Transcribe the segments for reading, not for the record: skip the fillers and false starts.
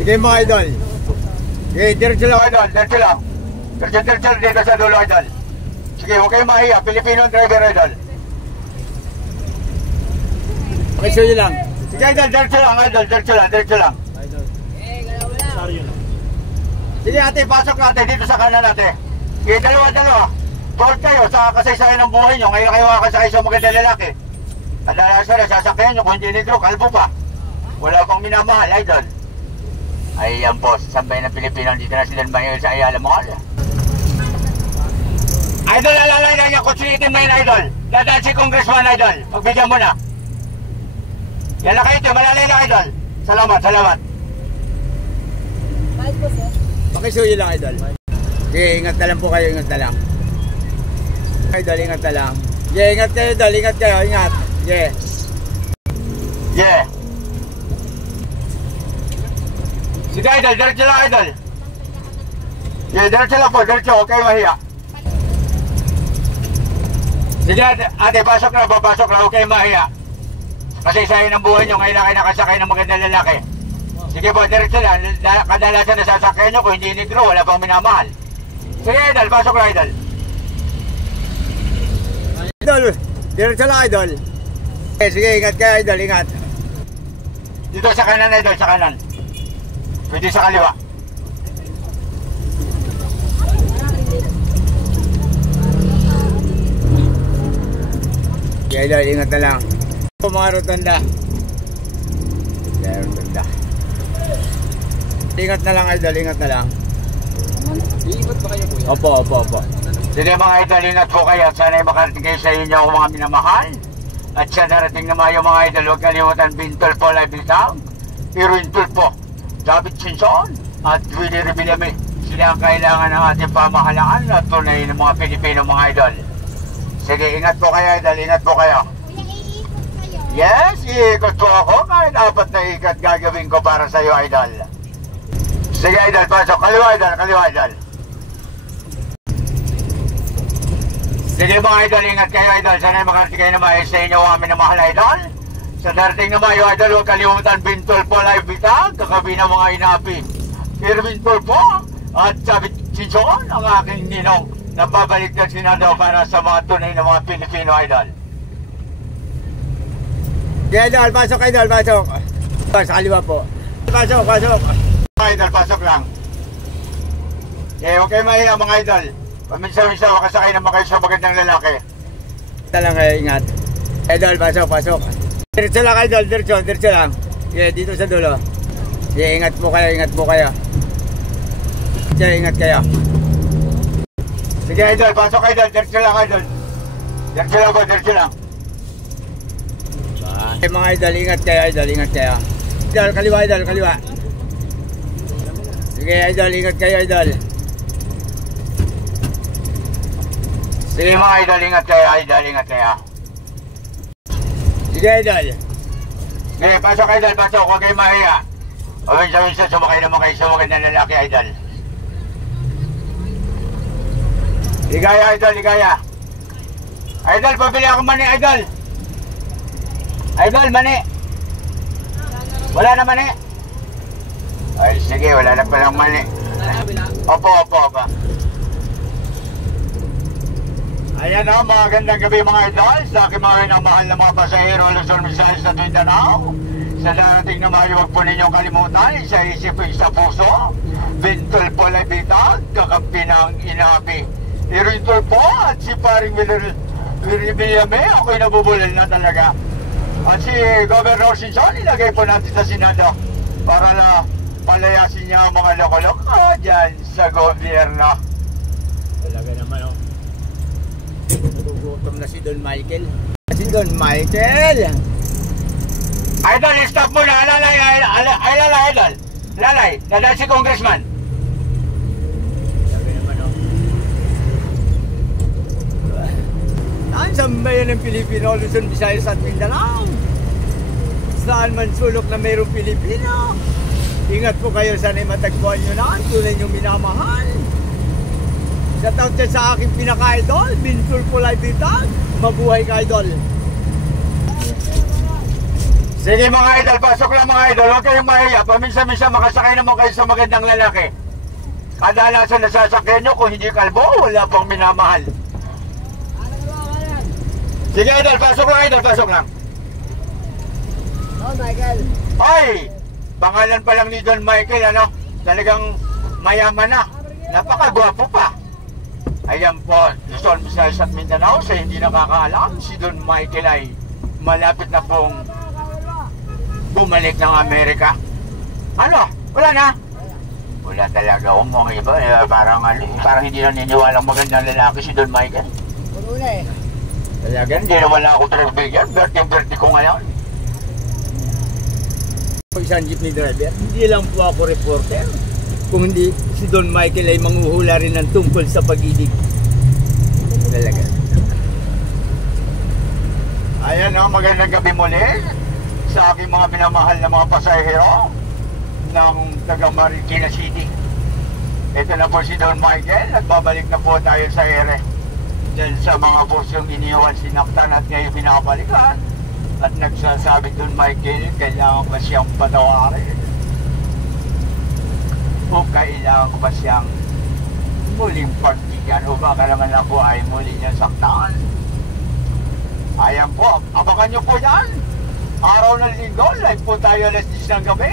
Sige mga idol. Sige, diretso lang idol, diretso lang. Diretso lang dito sa dulo idol. Sige, huwag kayong mahiya, Pilipino driver idol. Pakisuyo lang. Sige idol, diretso lang idol, diretso lang, diretso lang. Sige ate, pasok natin dito sa kanan natin. Sige, dalawa. Tuwag kayo sa kasaysayan ng buhay nyo. Ngayon kayo makakasakay sa maganda lalaki. Kadalasan na sasakyan nyo kung hindi negro, kalbo pa. Wala pang minamahal, idol. Ay, yan po, sambay ng Pilipino, dito na sila mahihil sa Ayala Mall. Idol, alalay na niya, kutsilitin mo yun, idol. Dadaan si Congressman, idol. Pagbigyan mo na. Yan na kayo, malalay na, idol. Salamat. Bakit po, sir? Pakisuyo lang, idol. Sige, ingat na lang po kayo, ingat na lang. Idol, ingat na lang. Yeah, ingat kayo, idol, ingat kayo, ingat. Yeah. Sige idol, diretso lang idol. Yeah, diretso lang po, diretso, okay mahiya. Sige ate, pasok na, okay mahiya. Kasi sa'yo ng buhay nyo, ngayon na kayo nakasakay ng magandang lalaki. Sige po, diretso lang, kadalasan na sasakay nyo, kung hindi negro, wala pang minamahal. Sige idol, pasok lang idol. Idol, diretso lang idol. Sige, ingat kayo idol, ingat. Dito sa kanan idol, sa kanan. Pwede sa kaliwa. Sige idol, ingat na lang. Mga rotunda. Rotunda. Ingat na lang idol, ingat na lang. Iikot ba kayo, kuya? Opo. Sige mga idol, ingat po kayo. Sana'y makarating kayo sa inyo ang mga minamahal. At sa narating naman yung mga idol, huwag kalimutan Bintol po, Live Bitang, Iruintol po, David Chinson, at Willie Rebillame. Sila ang kailangan ng ating pamahalaan at tunay ng mga Pilipino mga idol. Sige, ingat po kayo idol, ingat po kayo. Yes, iikot po ako. Kahit apat na ikat gagawin ko para sa iyo idol. Sige idol, pasok. Kaliwa idol. Sige mga idol, ingat kayo idol. Sana'y makarating kayo na maayos sa inyo ang aming mahal idol. Sa darating na mayo idol, huwag kalimutan Bintol po, Live Bitang, kakabi ng mga inapi. Pero Bintol po, at sabi Chinson, ang aking ninong, nababalik na Senado para sa mga tunay na mga Pilipino idol. Sige idol, pasok idol, pasok. Sa kaliwa po. Pasok. Idol, pasok lang. Huwag kayo mahiya mga idol. Paminsan-minsan makasakay naman kayo sa magandang lalaki. Talang kayo, ingat. Idol, pasok. Diretso lang idol, diretso lang. Dito sa dulo. Ingat po kayo. Ingat kayo. Sige idol, pasok idol, diretso lang idol. Diretso lang. Mga idol, ingat kayo. Idol, kaliwa. Sige idol, ingat kayo idol. Sige mga idol, ingat kayo. Sige idol. Sige, pasok idol, huwag kayo mahiya. Paminsan-minsan sumakay naman kayo sa magandang lalaki idol. Ligaya idol. Idol, pabili ako mani idol. Idol, mani. Wala na mani. Ay sige, wala na palang mani. Opo. Ayan o, magandang gabi mga idol. Sa aking mga inamahal na mga pasahero Luzon, Visayas at Mindanao. Sa darating na mayo, huwag po ninyong kalimutan, sa isip o sa puso. Bintol po, Live Bitang, kakampi ng inabi. Iruintol po at si paring Rebillame, ako'y nabubulol na talaga. At si Governor Chinson, ilagay po natin sa Senado para na palayasin niya ang mga loko-loko dyan sa gobyerno. Talaga naman o. Nagugutom na si Don Michael. Idol, stop muna. Alalay, idol. Nadal si Congressman. Sabi naman o. Saan sambayan ng Pilipino, Luzon, Visayas at Mindanao? Saan man sulok na mayroong Pilipino? Ingat po kayo, sana'y matagpuan nyo na ang tunay nyo minamahal. Shout out dyan sa aking pinaka-idol, Bintol po, Live Bitang. Mabuhay ka idol. Sige mga idol, pasok lang mga idol. Huwag kayong mahiya. Paminsan-minsan makasakay naman kayo sa magandang lalaki. Kadalasan nasasakyan nyo kung hindi kalbo, wala pang minamahal. Sige idol, pasok lang idol, pasok lang. Oh, Michael. Ay! Pangalan pa lang ni Don Michael, ano? Talagang mayaman na. Napakagwapo pa. Ayan po, Luzon, Visayas at Mindanao. Sa hindi nakakaalam, si Don Michael ay malapit na pong bumalik ng Amerika. Ano? Wala na? Wala talaga mga iba. Parang hindi na niniwalang magandang lalaki si Don Michael. Puro na eh. Talaga, hindi na wala ako tribigyan. Birthday ko ngayon. Isang jeepney driver, hindi lang po ako reporter. Kung hindi, si Don Michael ay manghuhula rin ng tungkol sa pag-ibig. Talaga. Ayan o, magandang gabi muli sa aking mga minamahal na mga pasahero ng taga Marikina City. Ito na po si Don Michael. Nagbabalik na po tayo sa ere. Dahil sa mga pusong iniwan, sinaktan at ngayon binabalikan. At nagsasabi Don Michael, kailangan ba siyang patawarin? O kailangan ba siyang muling pagbigyan? O baka naman ako ay muli niya saktan? Ayan po, abangan nyo po yan. Araw ng linggo, live po tayo alas 10 ng gabi.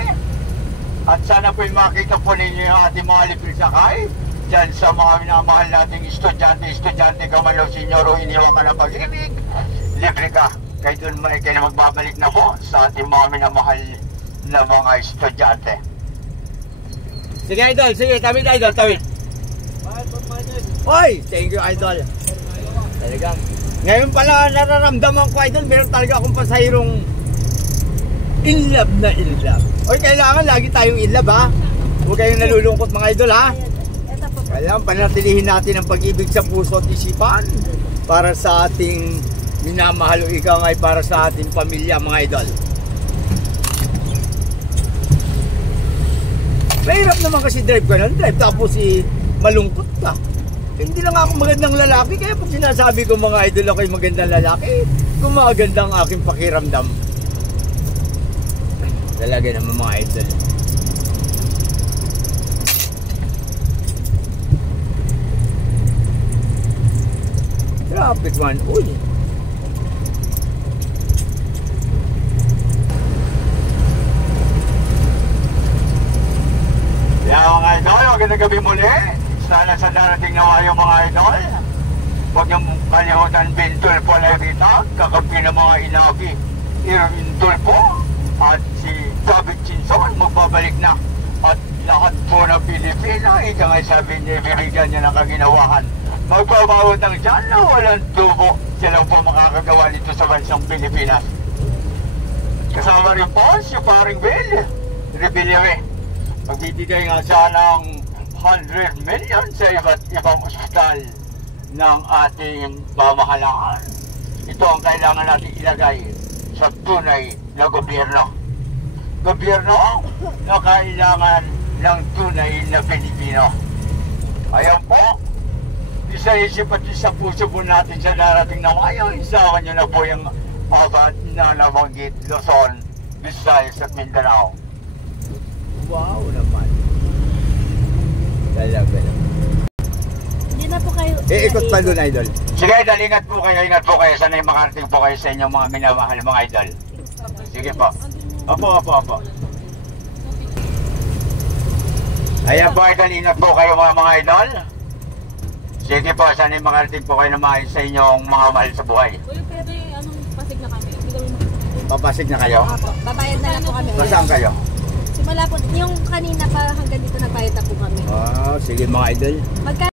At sana po'y makita po ninyo yung ating mga libreng sakay dyan sa mga minamahal nating estudyante ka man o senyor o iniwan ka na pag-ibig. Libre ka. Kay Don Michael magbabalik na po sa ating mga minamahal na mga estudyante. Sige idol, sige, tawid idol, tawid. Hoy, thank you idol. Talagang ngayon pala nararamdaman ko idol, meron talaga akong pasahirong in love na in love. Hoy, kailangan lagi tayong in love ha. Huwag kayong nalulungkot mga idol ha. Kailangan panatilihin natin ang pag-ibig sa puso at isipan para sa ating minamahal o ikaw ay para sa ating pamilya mga idol. Mahirap naman kasi drive ka ng drive tapos malungkot ka. Hindi lang ako magandang lalaki kaya pag sinasabi ko mga idol ako ay magandang lalaki, gumaganda ang aking pakiramdam. Talaga naman mga idol. Traffic man, uy. Yan mga idol, magandang gabi muli. Sana sa darating na yung mga idol. Huwag niyong kalimutan Bintol po lang dito. Kakampi ng mga inabi. Irwindol po. At si David Chinson magbabalik na. At lahat po ng Pilipina, ika nga sabi niya, bibigyan niya ng kaginawahan. Magbabawat ng dyan na walang tubo. Sila po makakagawa dito sa bansang Pilipinas. Kasama rin po si Paring Bill Rebillere. Magbibigay nga siya ng 100 million sa iba't ibang ospital ng ating pamahalaan. Ito ang kailangan natin ilagay sa tunay na gobyerno. Gobyerno na kailangan ng tunay na Pilipino. Ayan po, isa-isip at isa puso po natin sa darating na mayo. Isawan nyo na po yung apat na nabanggit Luzon, Visayas at Mindanao. Wow naman. Talaga naman. Hindi na po kayo... Ikot pa doon, idol. Sige, idol, ingat po kayo, ingat po kayo. Sana'y makarating po kayo sa inyong mga minamahal, mga idol. Sige po. Opo. Ayan po, idol, ingat po kayo mga idol. Sige po, sana'y makarating po kayo na maayos sa inyong mga mahal sa buhay. Uy, pero anong pasig na kami? Hindi kami makakasig. Papasig na kayo? Opo, babayad na lang po kami. Saan kayo? Simula po, yung kanina pa hanggang dito nagbayad na po kami. Sige mga idol. Magka